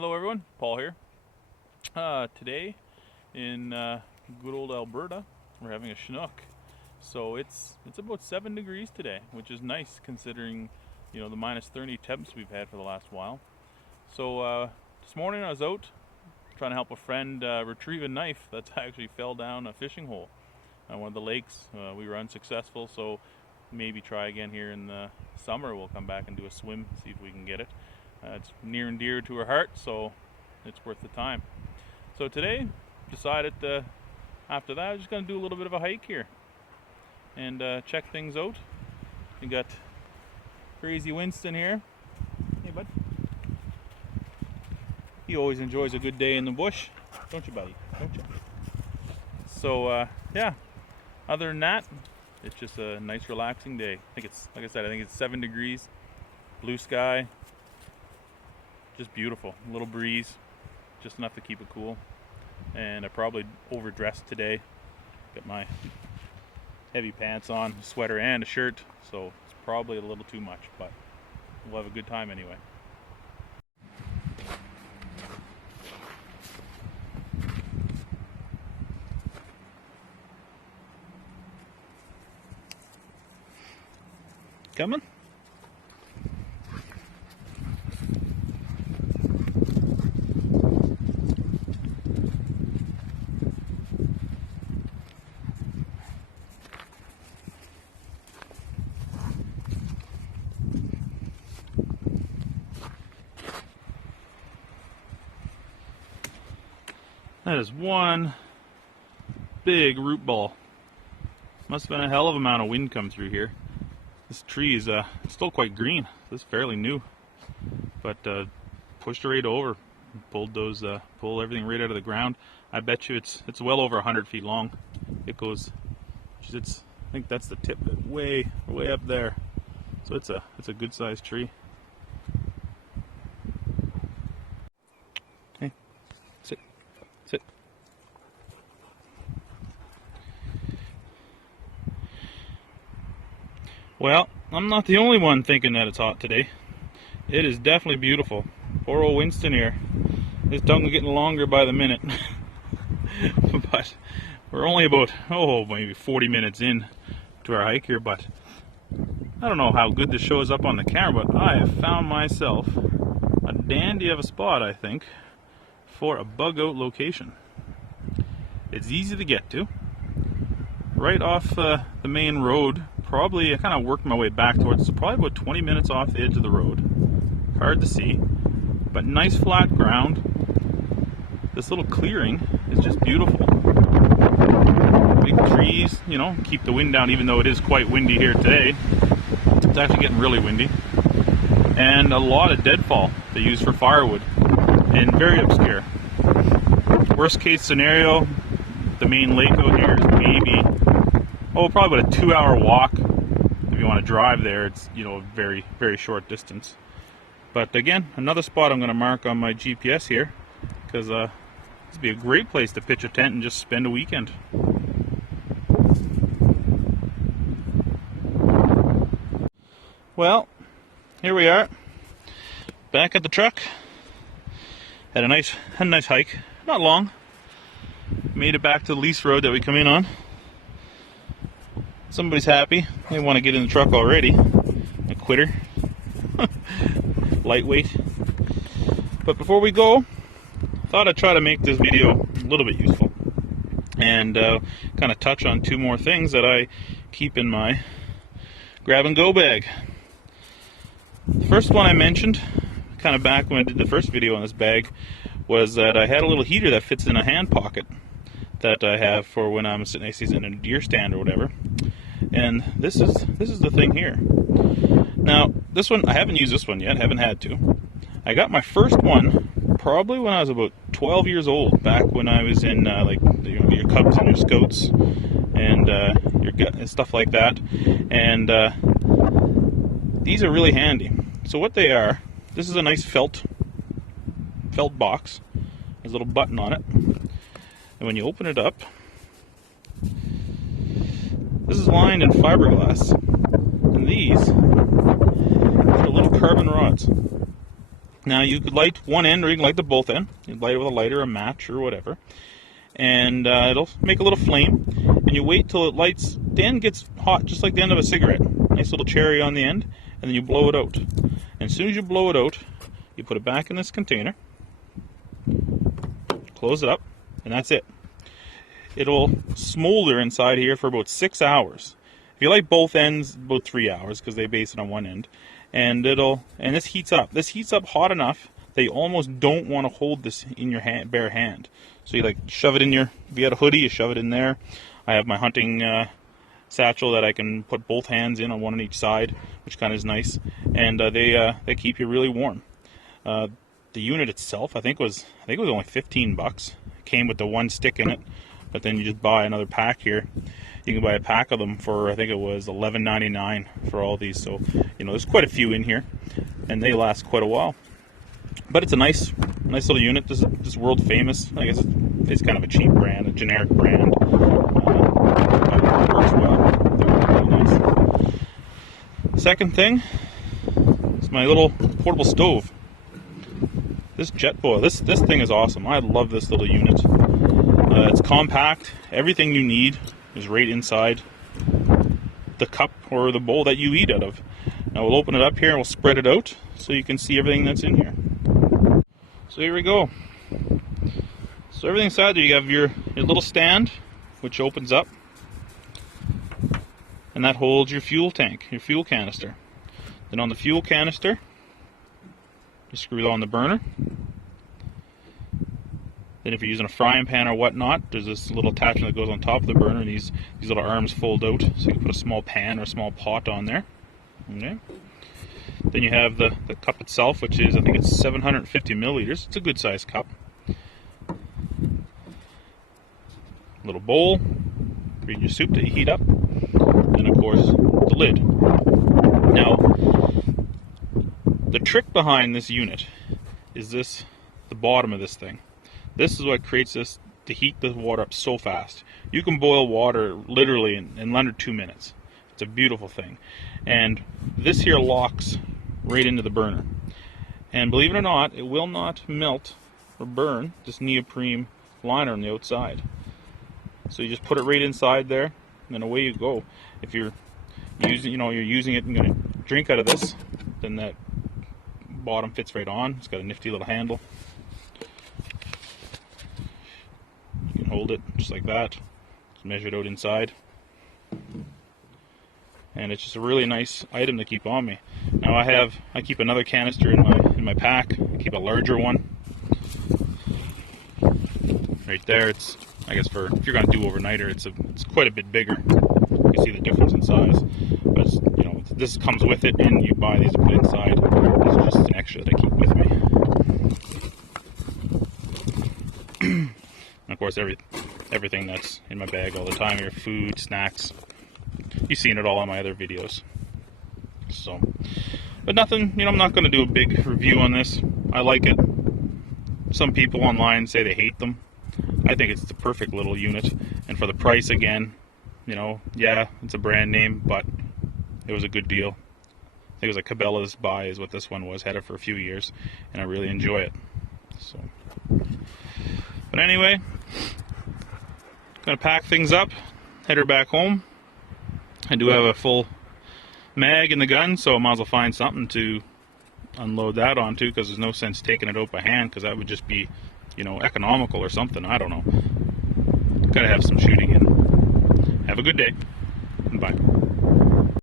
Hello everyone, Paul here. Today in good old Alberta, we're having a Chinook. So it's about 7 degrees today, which is nice considering, the minus 30 temps we've had for the last while. So this morning I was out trying to help a friend retrieve a knife that actually fell down a fishing hole on one of the lakes. We were unsuccessful, so maybe try again here in the summer. We'll come back and do a swim, see if we can get it. It's near and dear to her heart, so it's worth the time. So today, decided after that, I'm just going to do a little bit of a hike here and check things out. We got Crazy Winston here. Hey, bud. He always enjoys a good day in the bush, don't you, buddy? Don't you? So yeah. Other than that, it's just a nice, relaxing day. I think it's, like I said, I think it's 7 degrees, blue sky. Just beautiful. A little breeze, just enough to keep it cool. And I probably overdressed today. Got my heavy pants on, sweater and a shirt, so it's probably a little too much, but we'll have a good time anyway. Coming? That is one big root ball. Must have been a hell of an amount of wind come through here. This tree is still quite green. This is fairly new, but pushed it right over, pulled everything right out of the ground. I bet you it's well over 100 feet long. It goes, I think that's the tip, way up there. So it's a good sized tree. Hey, sit. Well, I'm not the only one thinking that it's hot today. It is definitely beautiful. Poor old Winston here. His tongue is getting longer by the minute. But we're only about, maybe 40 minutes in to our hike here, but I don't know how good this shows up on the camera, but I have found myself a dandy of a spot, I think, for a bug out location. It's easy to get to. Right off the main road. Probably, I kind of worked my way back towards, so probably about 20 minutes off the edge of the road. Hard to see, but nice flat ground. This little clearing is just beautiful. Big trees, keep the wind down, even though it is quite windy here today. It's actually getting really windy. And a lot of deadfall they use for firewood, and very obscure. Worst case scenario, the main lake out here is maybe, probably about a 2-hour walk. If you want to drive there, it's, a very, very short distance. But again, another spot I'm going to mark on my GPS here, because this would be a great place to pitch a tent and just spend a weekend. Well, here we are, back at the truck. Had a nice hike, not long. Made it back to the lease road that we come in on. Somebody's happy. They want to get in the truck already. A quitter. Lightweight. But before we go, thought I'd try to make this video a little bit useful. And kind of touch on 2 more things that I keep in my grab-and-go bag. The first one I mentioned, kind of back when I did the first video on this bag, was that I had a little heater that fits in a hand pocket that I have for when I'm sitting in a deer stand or whatever. And this is the thing here. Now, this one, I haven't used this one yet, haven't had to. I got my first one probably when I was about 12 years old, back when I was in your Cubs and your Scouts and your stuff like that. And these are really handy. So what they are, this is a nice felt box. There's a little button on it. And when you open it up, this is lined in fiberglass. And these are little carbon rods. Now you could light one end, or you can light the both end. You light it with a lighter, a match, or whatever, and it'll make a little flame. And you wait till it lights. The end gets hot, just like the end of a cigarette. Nice little cherry on the end, and then you blow it out. And as soon as you blow it out, you put it back in this container, close it up, and that's it. It'll smolder inside here for about 6 hours. If you light both ends, about 3 hours, because they base it on one end. And this heats up. This heats up hot enough that you almost don't want to hold this in your bare hand. So you like shove it in if you had a hoodie, you shove it in there. I have my hunting satchel that I can put both hands in, on one on each side, which kind of is nice. And they keep you really warm. The unit itself, I think it was only $15. It came with the one stick in it, but then you just buy another pack here. You can buy a pack of them for, I think it was $11.99 for all these. So, there's quite a few in here, and they last quite a while. But it's a nice little unit. This is world famous. I guess it's kind of a cheap brand, a generic brand. But it works well. They're really nice. Second thing is my little portable stove. This Jetboil. This thing is awesome. I love this little unit. It's compact. Everything you need is right inside the cup or the bowl that you eat out of. Now we'll open it up here and we'll spread it out so you can see everything that's in here. So here we go. So everything inside there, you have your little stand, which opens up, and that holds your fuel tank, your fuel canister. Then on the fuel canister, you screw on the burner. Then if you're using a frying pan or whatnot, there's this little attachment that goes on top of the burner, and these little arms fold out, so you can put a small pan or a small pot on there. Okay. Then you have the cup itself, which is, I think it's 750 milliliters. It's a good sized cup. Little bowl for your soup that you heat up. And of course, the lid. Now, the trick behind this unit is the bottom of this thing. This is what creates this to heat the water up so fast. You can boil water literally in under 2 minutes. It's a beautiful thing. And this here locks right into the burner. And believe it or not, it will not melt or burn this neoprene liner on the outside. So you just put it right inside there, and then away you go. If you're using it and going to drink out of this, then that bottom fits right on. It's got a nifty little handle. You can hold it just like that. Just measure it out inside. And it's just a really nice item to keep on me. Now I keep another canister in my pack. I keep a larger one. Right there, it's, I guess, for if you're going to do overnighter, it's quite a bit bigger. You can see the difference in size. But this comes with it, and you buy these to put inside. This is just an extra that I keep with me. And of course, everything that's in my bag all the time here, food, snacks. You've seen it all on my other videos. So, but nothing, I'm not going to do a big review on this. I like it. Some people online say they hate them. I think it's the perfect little unit. And for the price, again, yeah, it's a brand name, but it was a good deal. I think it was a Cabela's buy is what this one was. Had it for a few years, and I really enjoy it. So, but anyway, gonna pack things up, head her back home. I do have a full mag in the gun, so I might as well find something to unload that onto, because there's no sense taking it out by hand, because that would just be, economical or something. I don't know. Gotta have some shooting in. Have a good day. Bye.